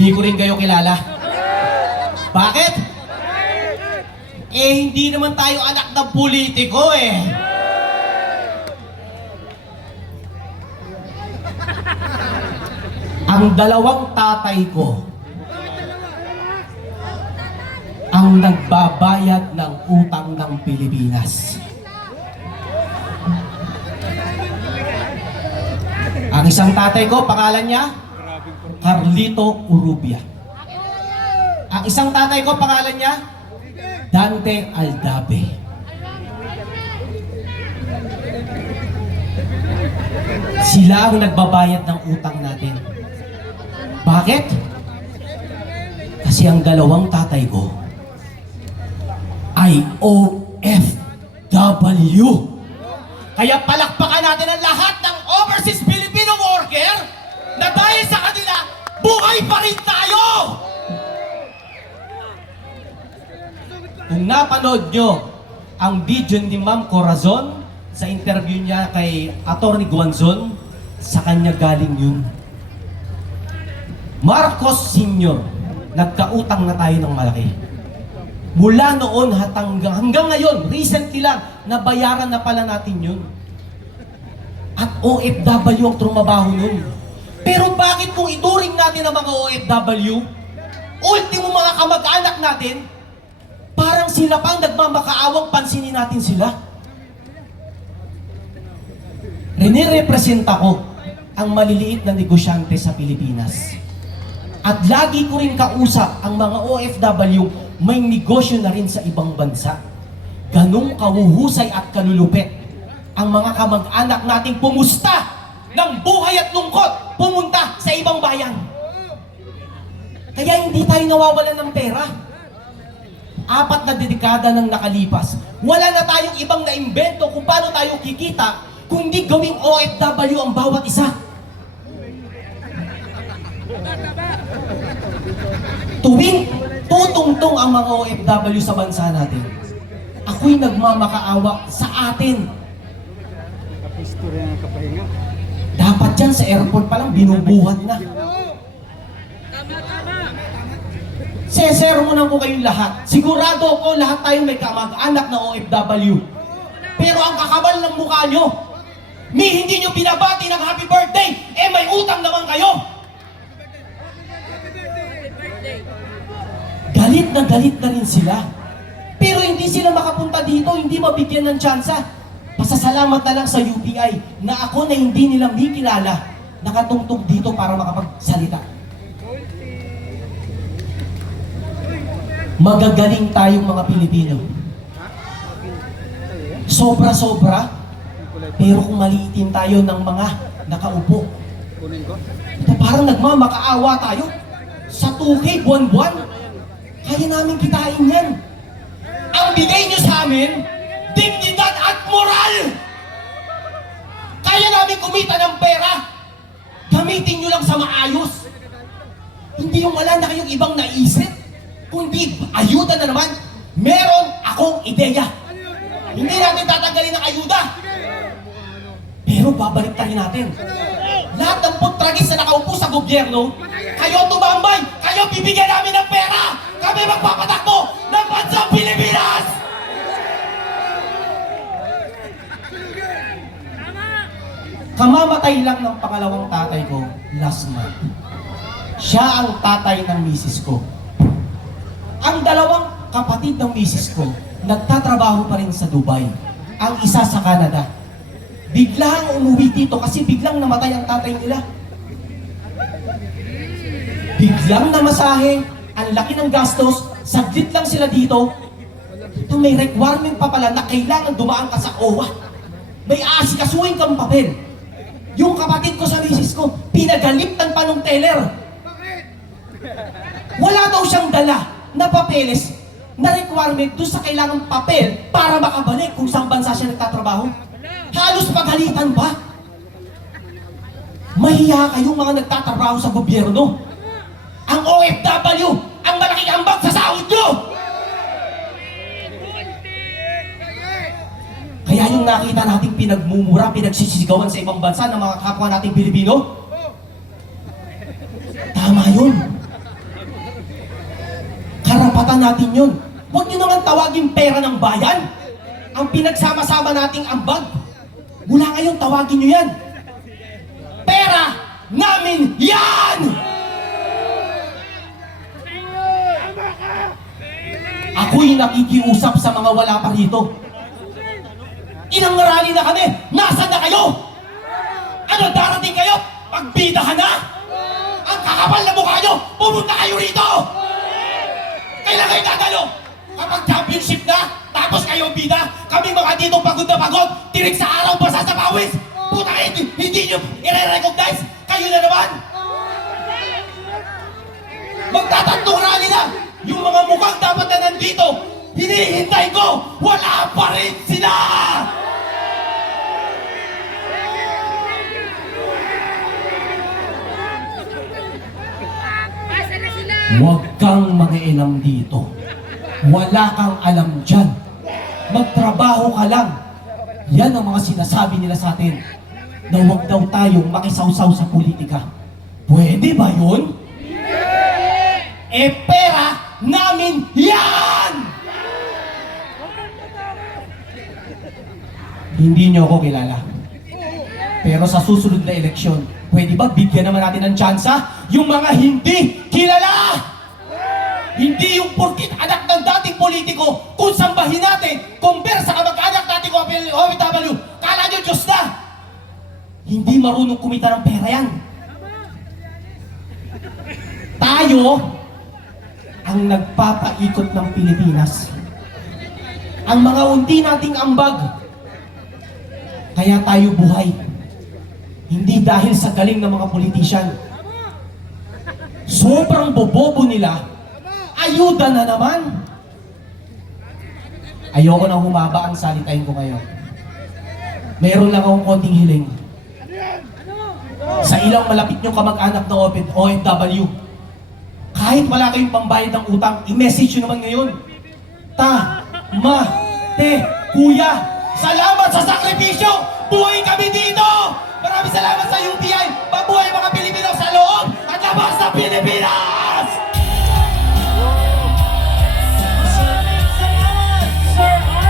Di ko rin kayo kilala. Bakit? Eh, hindi naman tayo anak ng politiko eh. Ang dalawang tatay ko ang nagbabayad ng utang ng Pilipinas. Ang isang tatay ko, pangalan niya, Carlito Urubia. Ang isang tatay ko, pangalan niya, Dante Aldabe. Sila ang nagbabayad ng utang natin. Bakit? Kasi ang dalawang tatay ko ay OFW. Kaya palakpakan natin ang lahat ng overseas Filipino worker na dahil sa kanila, buhay pa rin tayo! Kung napanood nyo ang video ni Ma'am Corazon sa interview niya kay Atty. Guanzon, sa kanya galing yun. Marcos Sr., nagkautang na tayo ng malaki. Mula noon hanggang ngayon, recently lang, nabayaran na pala natin yun. At OFW ang trumabaho nun. Pero bakit kung ituring natin ang mga OFW, ultimo mga kamag-anak natin, parang sila pang nagmamakaawang pansinin natin sila? Rinirepresenta ko ang maliliit na negosyante sa Pilipinas. At lagi ko rin kausap ang mga OFW may negosyo na rin sa ibang bansa. Ganong kahuhusay at kalulupit ang mga kamag-anak nating pumusta ng buhay at lungkot pumunta sa ibang bayan. Kaya hindi tayo nawawalan ng pera. 4 na dekada nang nakalipas, wala na tayong ibang naimbento kung paano tayo kikita kung di gawing OFW ang bawat isa. Tuwing tutungtong ang mga OFW sa bansa natin, ako'y nagmamakaawa sa atin. Dapat dyan sa airport pa lang, binubuhat na. Sesermonan ko kayong lahat. Sigurado ko lahat tayo may kamag-anak na OFW. Pero ang kakabal ng mukha nyo, hindi nyo binabati ng happy birthday, eh may utang naman kayo. Galit na rin sila. Pero hindi sila makapunta dito, hindi mabigyan ng tsansa. Pasasalamat na lang sa UPI na ako na hindi nila may kilala nakatungtong dito para makapagsalita. Magagaling tayong mga Pilipino. Sobra-sobra, pero kung maliitin tayo ng mga nakaupo, ito parang nagmamakaawa tayo. Sa 2K buwan-buwan, kaya namin kitain yan. Ang bigay nyo sa amin, dignidad at moral. Kaya namin kumita ng pera. Gamitin nyo lang sa maayos. Hindi yung wala na kayong ibang naisip. Kundi ayuda na naman, meron akong ideya. Hindi natin tatanggalin ang ayuda. Pero babalik tayo natin. Lahat ng putragis na nakaupo sa gobyerno, kayo tumambay, kayo bibigyan namin ng pera. Kami magpapatakbo ng bansang Pilipinas! Kamamatay lang ng pangalawang tatay ko last month. Siya ang tatay ng misis ko. Ang dalawang kapatid ng misis ko, nagtatrabaho pa rin sa Dubai. Ang isa sa Canada. Biglang umuwi dito kasi biglang namatay ang tatay nila. Biglang namasahe, ang laki ng gastos, saglit lang sila dito. Ito may requirement pa pala na kailangan dumaan ka sa OWA. May aasikasuhin kang papel. Yung kapatid ko sa misis ko, pinagalitan pa ng teller. Wala daw siyang dala na papeles na requirement doon sa kailangang papel para makabalik kung saan bansa siya nagtatrabaho. Halos pagalitan pa. Mahiya kayong mga nagtatrabaho sa gobyerno. Ang OFW, ang malaking ambag sa sahod nyo! Kaya yung nakita nating pinagmumura, pinagsisisigawan sa ibang bansa ng mga kapwa nating Pilipino, tama yun. karapatan natin yun. Huwag nyo naman tawagin pera ng bayan. Ang pinagsama-sama nating ambag. Mula ngayon, tawagin nyo yan. Pera namin yan! Ako'y nakikiusap sa mga wala pa rito. Ilang rally na kami, nasaan na kayo? Ano, darating kayo? Pagbidahan na? Ang kakapal na mukha nyo, pumunta kayo rito! Kailan kayo dadalo? Kapag championship na, tapos kayo bida, kami mga dito pagod na pagod, tirik sa araw, basa sa pawis! Puta kayo, hindi nyo i-recognize! Kayo na naman! Magtatatlong rally na! Yung mga mukhang dapat na nandito, hinihintay ko, wala pa rin sila! Huwag kang mangialam dito. Wala kang alam dyan. Magtrabaho ka lang. Yan ang mga sinasabi nila sa atin. Na huwag daw tayong makisawsaw sa politika. Pwede ba yun? Pera namin yan! Hindi nyo ako kilala. Pero sa susunod na eleksyon, pwede ba bigyan naman natin ng tsansa yung mga hindi kilala? Hindi yung porkit anak ng dating politiko, kung sambahin natin, compare sa kamag-anak natin kung OFW, kala nyo Diyos na! Hindi marunong kumita ng pera yan. Tayo ang nagpapaikot ng Pilipinas. Ang mga unti nating ambag, kaya tayo buhay. Hindi dahil sa galing ng mga politisyan. Sobrang bobobo nila, ayuda na naman. Ayoko nang humaba ang salitain ko ngayon. Meron lang akong konting hiling. Sa ilang malapit niyong kamag-anak na OFW, kahit wala kayong pambayad ng utang, i-message nyo naman ngayon. Kuya, salamat sa sakripisyo! Buhay kami dito! Maraming salamat sa UPI! Mabuhay mga Pilipino sa loob at labas sa Pilipinas!